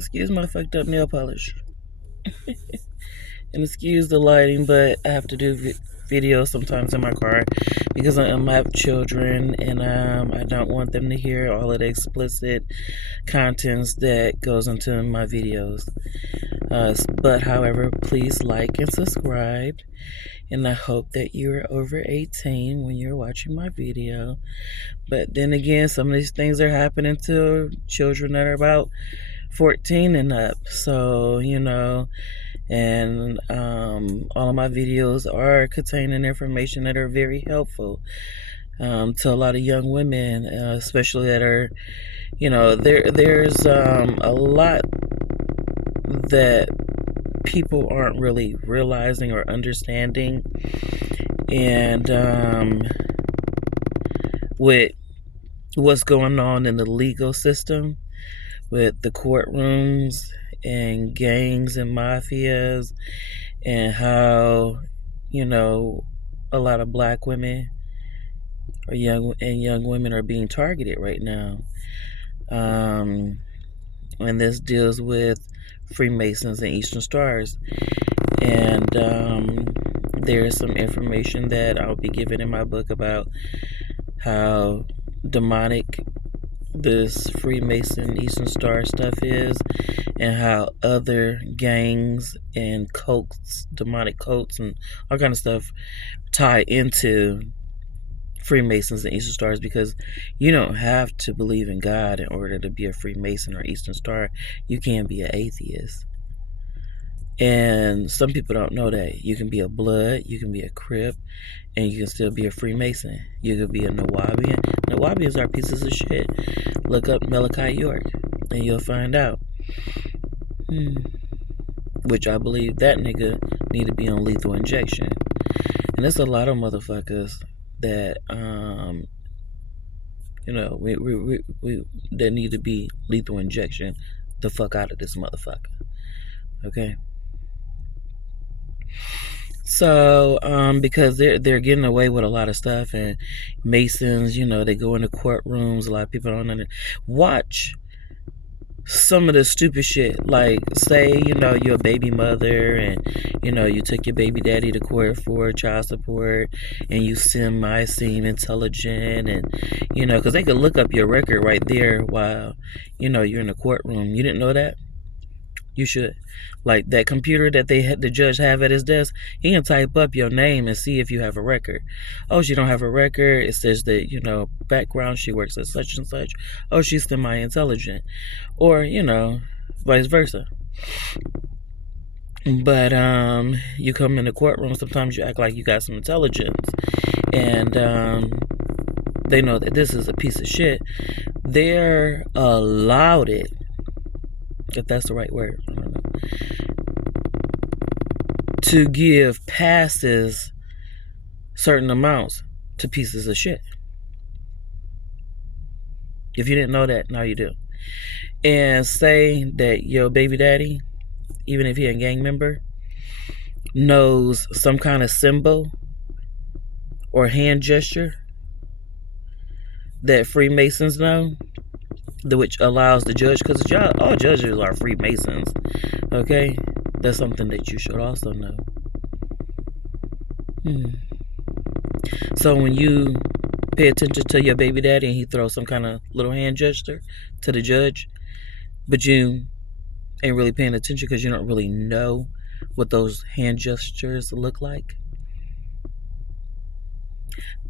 Excuse my fucked up nail polish. And excuse the lighting, but I have to do videos sometimes in my car because I have children and I don't want them to hear all of the explicit contents that goes into my videos. But however, please like and subscribe. And I hope that you're over 18 when you're watching my video. But then again, some of these things are happening to children that are about 14 and up. So, and all of my videos are containing information that are very helpful to a lot of young women, especially that are, there's a lot that people aren't really realizing or understanding. And with what's going on in the legal system, with the courtrooms and gangs and mafias, and how, a lot of black women or young women are being targeted right now. And this deals with Freemasons and Eastern Stars. And there's some information that I'll be giving in my book about how demonic this Freemason Eastern Star stuff is, and how other gangs and cults, demonic cults and all kind of stuff tie into Freemasons and Eastern Stars, because you don't have to believe in God in order to be a Freemason or Eastern Star. You can be an atheist. And some people don't know that. You can be a Blood, you can be a Crip, and you can still be a Freemason. You could be a Nawabian. Nawabians are pieces of shit. Look up Malachi York, and you'll find out. Which I believe that nigga need to be on lethal injection. And there's a lot of motherfuckers that, we that need to be lethal injection the fuck out of this motherfucker. Okay? So, because they're getting away with a lot of stuff, and Masons, they go into courtrooms. A lot of people don't watch some of the stupid shit. Like, say, you're a baby mother, and you took your baby daddy to court for child support, and you seem intelligent, and because they could look up your record right there while you're in the courtroom. You didn't know that? You should. Like that computer that the judge have at his desk, he can type up your name and see if you have a record. Oh, she don't have a record. It says that, background, she works at such and such. Oh, she's semi-intelligent. Or, vice versa. But you come in the courtroom, sometimes you act like you got some intelligence. And they know that this is a piece of shit. They're allowed it, if that's the right word, I don't know, to give passes certain amounts to pieces of shit. If you didn't know that, now you do. And say that your baby daddy, even if he a gang member, knows some kind of symbol or hand gesture that Freemasons know, which allows the judge, because all judges are Freemasons, okay? That's something that you should also know. So when you pay attention to your baby daddy and he throws some kind of little hand gesture to the judge, but you ain't really paying attention because you don't really know what those hand gestures look like,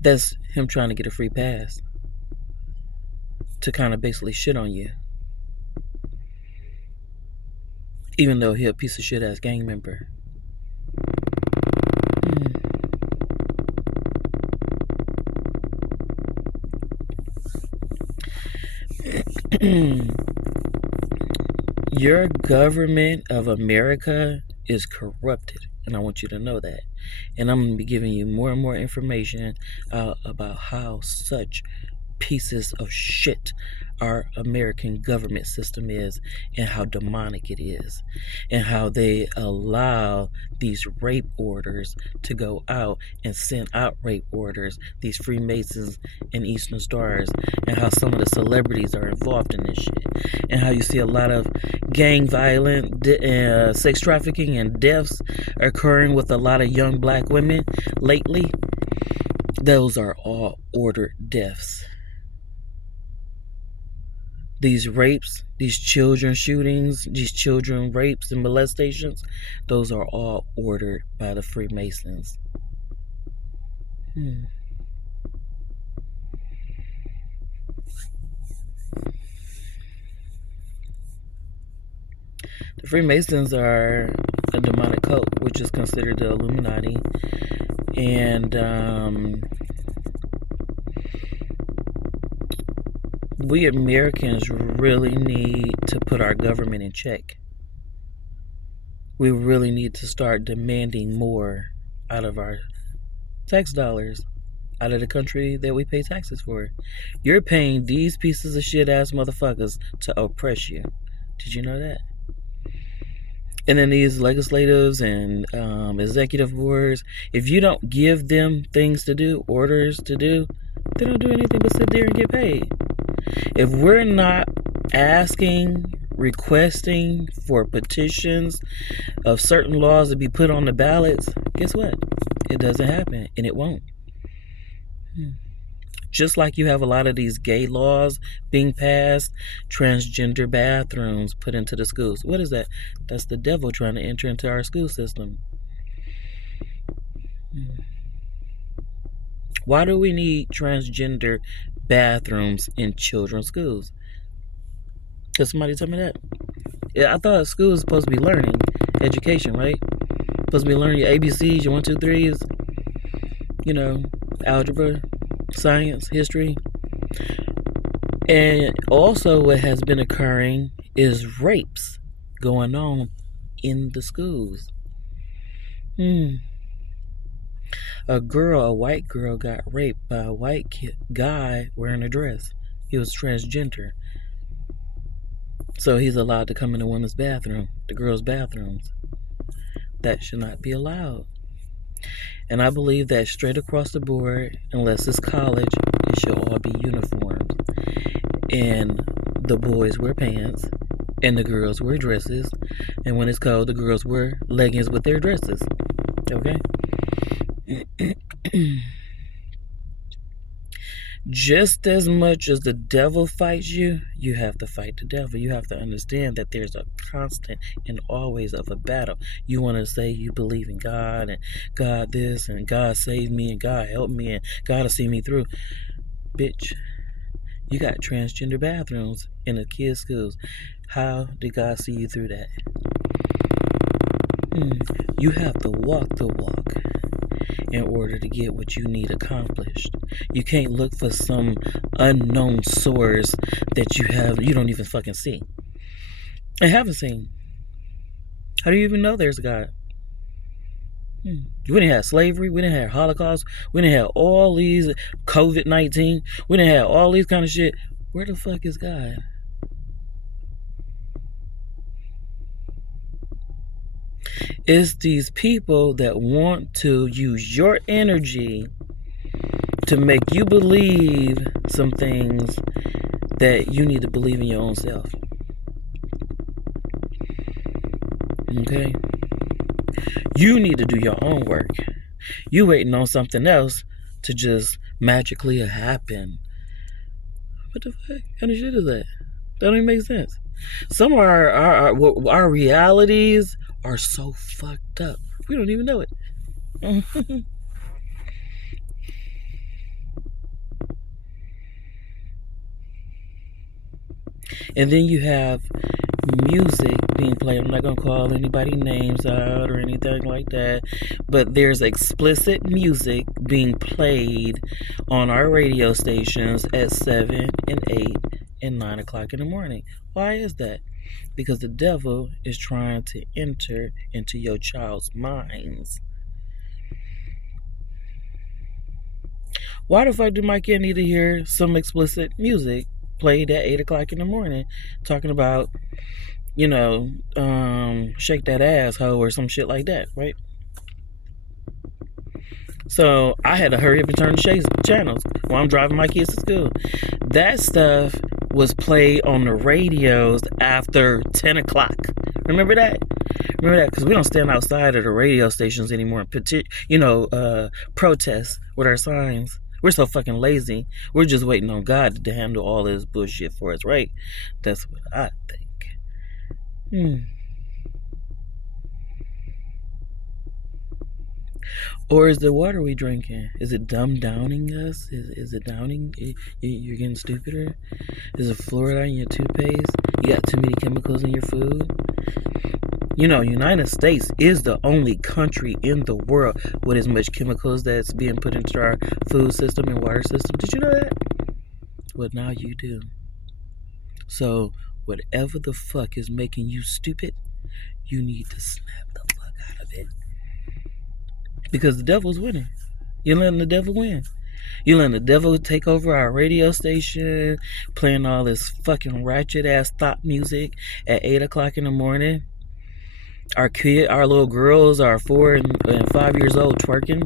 that's him trying to get a free pass to kind of basically shit on you, even though he a piece of shit ass gang member. Your government of America is corrupted, and I want you to know that. And I'm going to be giving you more and more information about how such pieces of shit our American government system is, and how demonic it is, and how they allow these rape orders to go out and send out rape orders, these Freemasons and Eastern Stars, and how some of the celebrities are involved in this shit, and how you see a lot of gang violence, sex trafficking, and deaths occurring with a lot of young black women lately. Those are all ordered deaths. These rapes, these children shootings, these children rapes and molestations, those are all ordered by the Freemasons. The Freemasons are a demonic cult, which is considered the Illuminati. And we Americans really need to put our government in check. We really need to start demanding more out of our tax dollars, out of the country that we pay taxes for. You're paying these pieces of shit ass motherfuckers to oppress you. Did you know that? And then these legislatives and executive boards, if you don't give them things to do, orders to do, they don't do anything but sit there and get paid. If we're not asking, requesting for petitions of certain laws to be put on the ballots, guess what? It doesn't happen, and it won't. Just like you have a lot of these gay laws being passed, transgender bathrooms put into the schools. What is that? That's the devil trying to enter into our school system. Why do we need transgender bathrooms in children's schools? Could somebody tell me that? Yeah, I thought school was supposed to be learning, education, right? Supposed to be learning your ABCs, your 1, 2, 3s, you know, algebra, science, history. And also what has been occurring is rapes going on in the schools. A white girl got raped by a white guy wearing a dress. He was transgender. So he's allowed to come in the women's bathroom, the girls' bathrooms. That should not be allowed. And I believe that straight across the board, unless it's college, it should all be uniforms. And the boys wear pants, and the girls wear dresses. And when it's cold, the girls wear leggings with their dresses. Okay? Just as much as the devil fights you, you have to fight the devil. You have to understand that there's a constant and always of a battle. You want to say you believe in God, and God this, and God save me, and God help me, and God will see me through. Bitch, you got transgender bathrooms in the kids' schools. How did God see you through that? You have to walk the walk in order to get what you need accomplished. You can't look for some unknown source that you don't even fucking see and haven't seen. How do you even know there's a God? We didn't have slavery, we didn't have Holocaust, we didn't have all these COVID-19, we didn't have all these kind of shit. Where the fuck is God? It's these people that want to use your energy to make you believe some things that you need to believe in your own self. Okay? You need to do your own work. You waiting on something else to just magically happen. What the fuck kind of shit is that? That don't even make sense. Some of our realities are so fucked up. We don't even know it. And then you have music being played. I'm not going to call anybody names out or anything like that, but there's explicit music being played on our radio stations at 7 and 8 and 9 o'clock in the morning. Why is that? Because the devil is trying to enter into your child's minds. Why the fuck do my kid need to hear some explicit music played at 8 o'clock in the morning, talking about, shake that ass, hoe, or some shit like that, right? So I had to hurry up and turn the channels while I'm driving my kids to school. That stuff was played on the radios after 10 o'clock. Remember that? Remember that? Because we don't stand outside of the radio stations anymore and protest with our signs. We're so fucking lazy. We're just waiting on God to handle all this bullshit for us, right? That's what I think. Or is the water we drinking? Is it downing us? Is it downing? You're getting stupider? Is it fluoride in your toothpaste? You got too many chemicals in your food? United States is the only country in the world with as much chemicals that's being put into our food system and water system. Did you know that? Well, now you do. So, whatever the fuck is making you stupid, you need to snap the fuck out of it. Because the devil's winning. You're letting the devil win. You're letting the devil take over our radio station, playing all this fucking ratchet ass thought music at 8 o'clock in the morning. Our little girls are 4 and 5 years old twerking.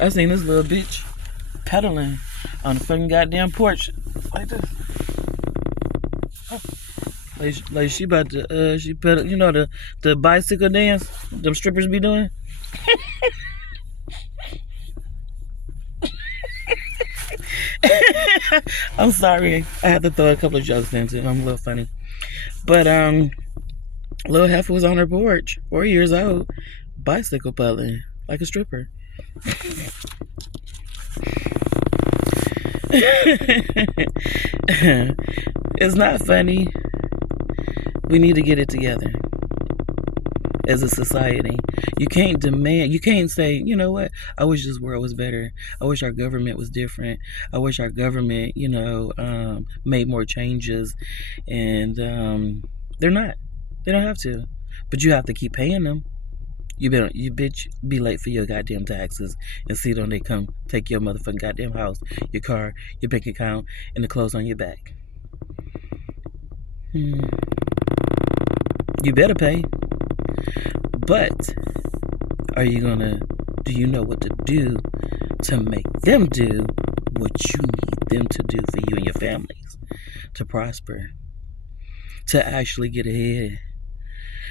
I seen this little bitch pedaling on the fucking goddamn porch like this. Like she about to she pedal, the bicycle dance them strippers be doing. I'm sorry, I had to throw a couple of jokes into it. I'm a little funny, but little heifer was on her porch, 4 years old, bicycle pedaling like a stripper. It's not funny. We need to get it together as a society. You can't say, you know what, I wish this world was better. I wish our government was different. I wish our government, made more changes. And they're not. They don't have to. But you have to keep paying them. You bitch be late for your goddamn taxes and see them they come take your motherfucking goddamn house, your car, your bank account, and the clothes on your back. You better pay. But do you know what to do to make them do what you need them to do for you and your families to prosper, to actually get ahead,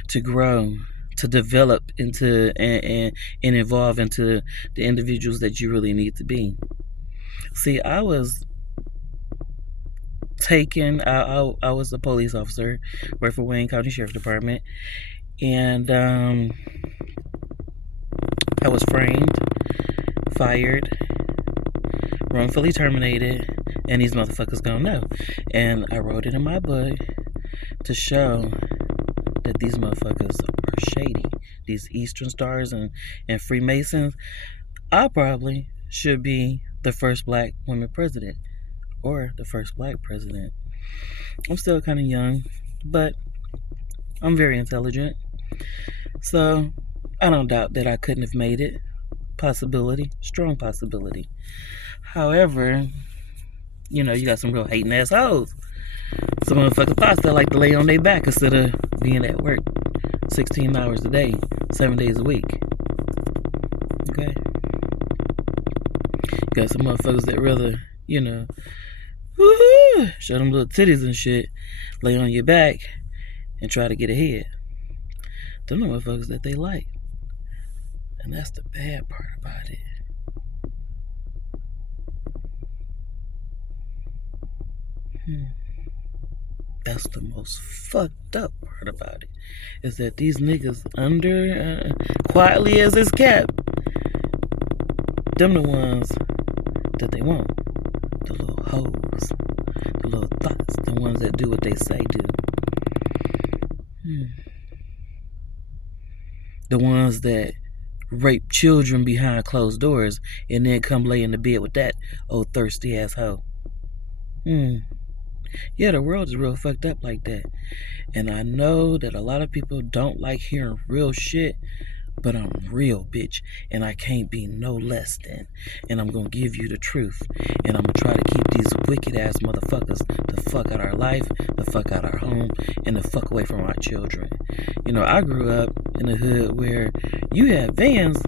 to grow, to develop into and evolve into the individuals that you really need to be? See, I was I was a police officer, worked for Wayne County Sheriff Department, and I was framed, fired, wrongfully terminated, and these motherfuckers gonna know. And I wrote it in my book to show that these motherfuckers are shady. These Eastern Stars and Freemasons. I probably should be the first black woman president, or the first black president. I'm still kind of young, but I'm very intelligent. So I don't doubt that I couldn't have made it. Possibility, strong possibility. However, you got some real hating assholes. Some motherfucking thoughts that like to lay on their back instead of being at work 16 hours a day, 7 days a week. Okay? Got some motherfuckers that rather, show them little titties and shit, lay on your back, and try to get ahead. Them the motherfuckers that they like. And that's the bad part about it. That's the most fucked up part about it. Is that these niggas quietly as it's kept, them the ones that they want. The little hoes. The little thoughts. The ones that do what they say do. The ones that rape children behind closed doors and then come lay in the bed with that old thirsty ass hoe. Yeah, the world is real fucked up like that. And I know that a lot of people don't like hearing real shit, But I'm real, bitch, and I can't be no less than. And I'm gonna give you the truth. And I'm gonna try to keep these wicked ass motherfuckers the fuck out our life, the fuck out our home, and the fuck away from our children. You know, I grew up in a hood where you had vans,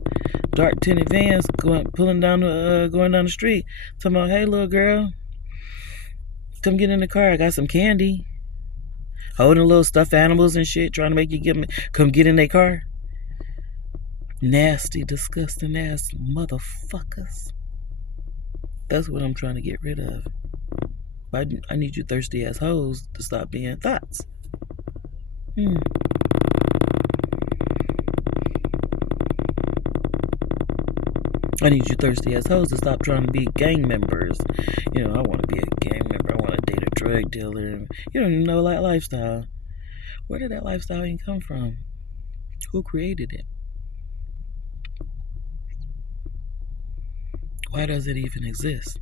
dark tinted vans, going down the street, talking about, hey little girl, come get in the car, I got some candy. Holding little stuffed animals and shit, trying to make you come get in their car. Nasty, disgusting ass motherfuckers. That's what I'm trying to get rid of. I need you thirsty ass hoes to stop being thoughts. I need you thirsty ass hoes to stop trying to be gang members. You know, I want to be a gang member. I want to date a drug dealer. You don't even know that lifestyle. Where did that lifestyle even come from? Who created it? Why does it even exist?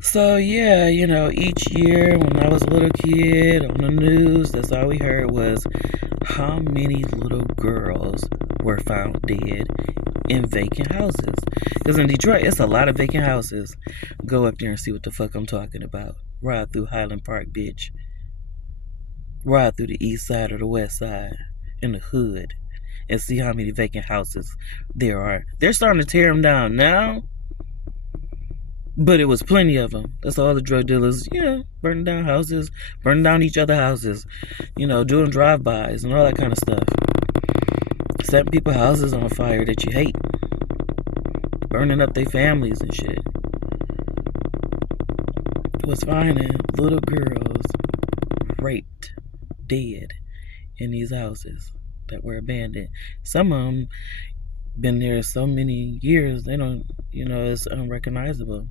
So yeah, you know, each year when I was a little kid on the news, that's all we heard was how many little girls were found dead in vacant houses. Because in Detroit, it's a lot of vacant houses. Go up there and see what the fuck I'm talking about. Ride through Highland Park, bitch. Ride through the east side or the west side in the hood and see how many vacant houses there are. They're starting to tear them down now, but it was plenty of them. That's all the drug dealers, burning down houses, burning down each other's houses, doing drive-bys and all that kind of stuff. Setting people's houses on fire that you hate. Burning up their families and shit. Was finding little girls raped, dead in these houses that were abandoned. Some of them been there so many years, they don't, it's unrecognizable.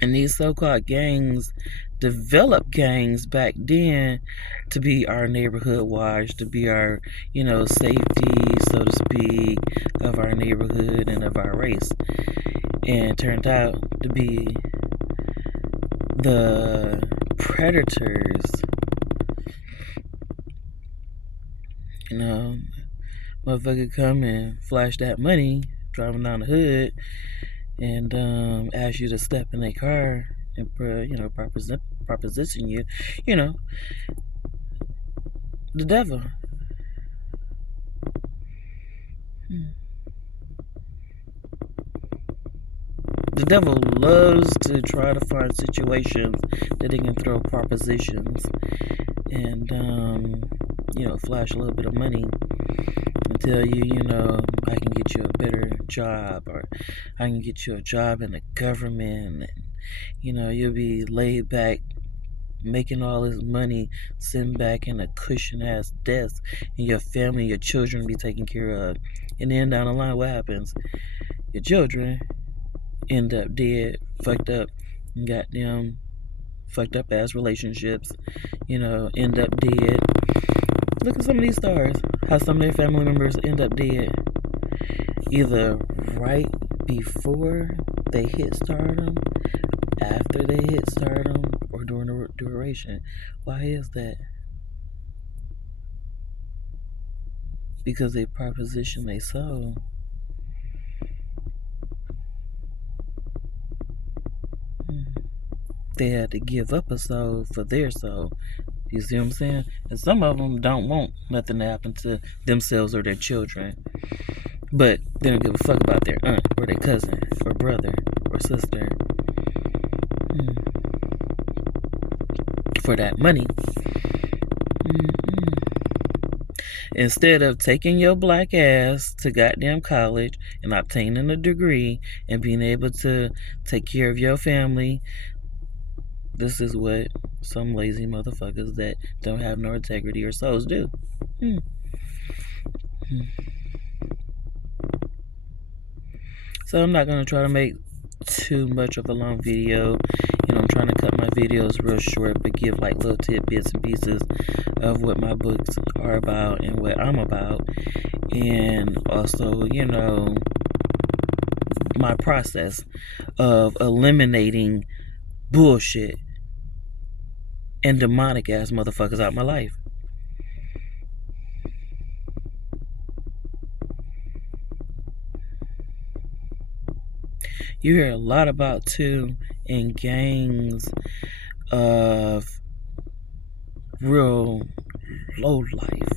And these so-called gangs developed gangs back then to be our neighborhood watch, to be our, safety, so to speak, of our neighborhood and of our race. And it turned out to be the predators. Motherfucker come and flash that money driving down the hood and ask you to step in their car and proposition you, the devil. The devil loves to try to find situations that he can throw propositions and flash a little bit of money and tell you, I can get you a better job, or I can get you a job in the government, and you'll be laid back making all this money, sitting back in a cushion ass desk, and your family, your children will be taken care of. And then down the line, what happens? Your children end up dead, fucked up, and goddamn fucked up ass relationships, end up dead. Look at some of these stars, how some of their family members end up dead, either right before they hit stardom, after they hit stardom, or during the duration. Why is that? Because they proposition they soul. They had to give up a soul for their soul. You see what I'm saying? And some of them don't want nothing to happen to themselves or their children. But they don't give a fuck about their aunt or their cousin or brother or sister. For that money. Instead of taking your black ass to goddamn college and obtaining a degree and being able to take care of your family, this is what some lazy motherfuckers that don't have no integrity or souls do. So I'm not going to try to make too much of a long video. I'm trying to cut my videos real short, but give like little tidbits and pieces of what my books are about and what I'm about. And also, my process of eliminating bullshit and demonic ass motherfuckers out my life. You hear a lot about too in gangs of real low life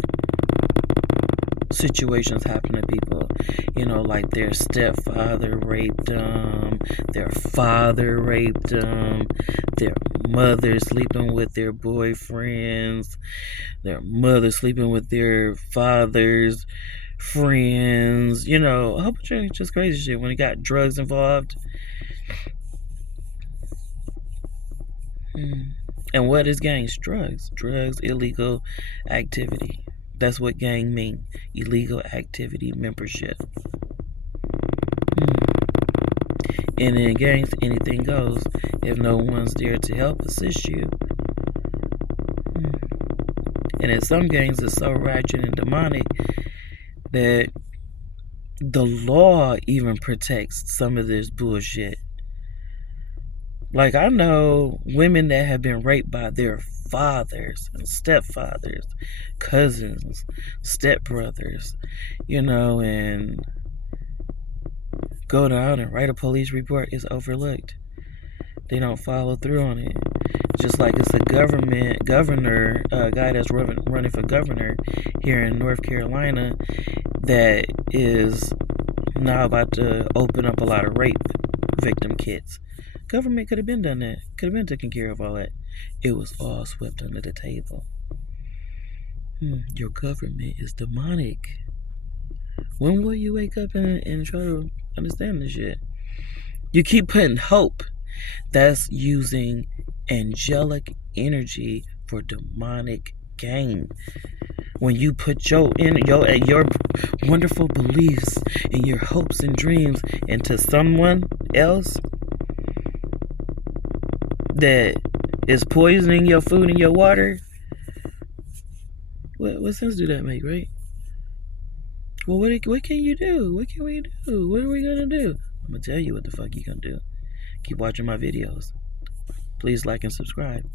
situations happen to people. You know, like their stepfather raped them, their father raped them, their mother sleeping with their boyfriends, their mother sleeping with their father's friends, you know, a whole bunch of just crazy shit when it got drugs involved. And what is gangs? Drugs, illegal activity. That's what gang mean. Illegal activity membership. And in gangs, anything goes if no one's there to help assist you. And in some gangs, it's so ratchet and demonic that the law even protects some of this bullshit. Like, I know women that have been raped by their fathers and stepfathers, cousins, stepbrothers, you know, and go down and write a police report is overlooked. They don't follow through on it. Just like it's a governor, a guy that's running for governor here in North Carolina that is now about to open up a lot of rape victim kits. Government could have been done that. Could have been taking care of all that. It was all swept under the table. Your government is demonic. When will you wake up and try to understand this shit? You keep putting hope. That's using angelic energy for demonic gain. When you put your wonderful beliefs and your hopes and dreams into someone else that is poisoning your food and your water, what sense do that make, right? Well, what can you do? What can we do? What are we gonna do? I'm gonna tell you what the fuck you gonna do. Keep watching my videos. Please like and subscribe.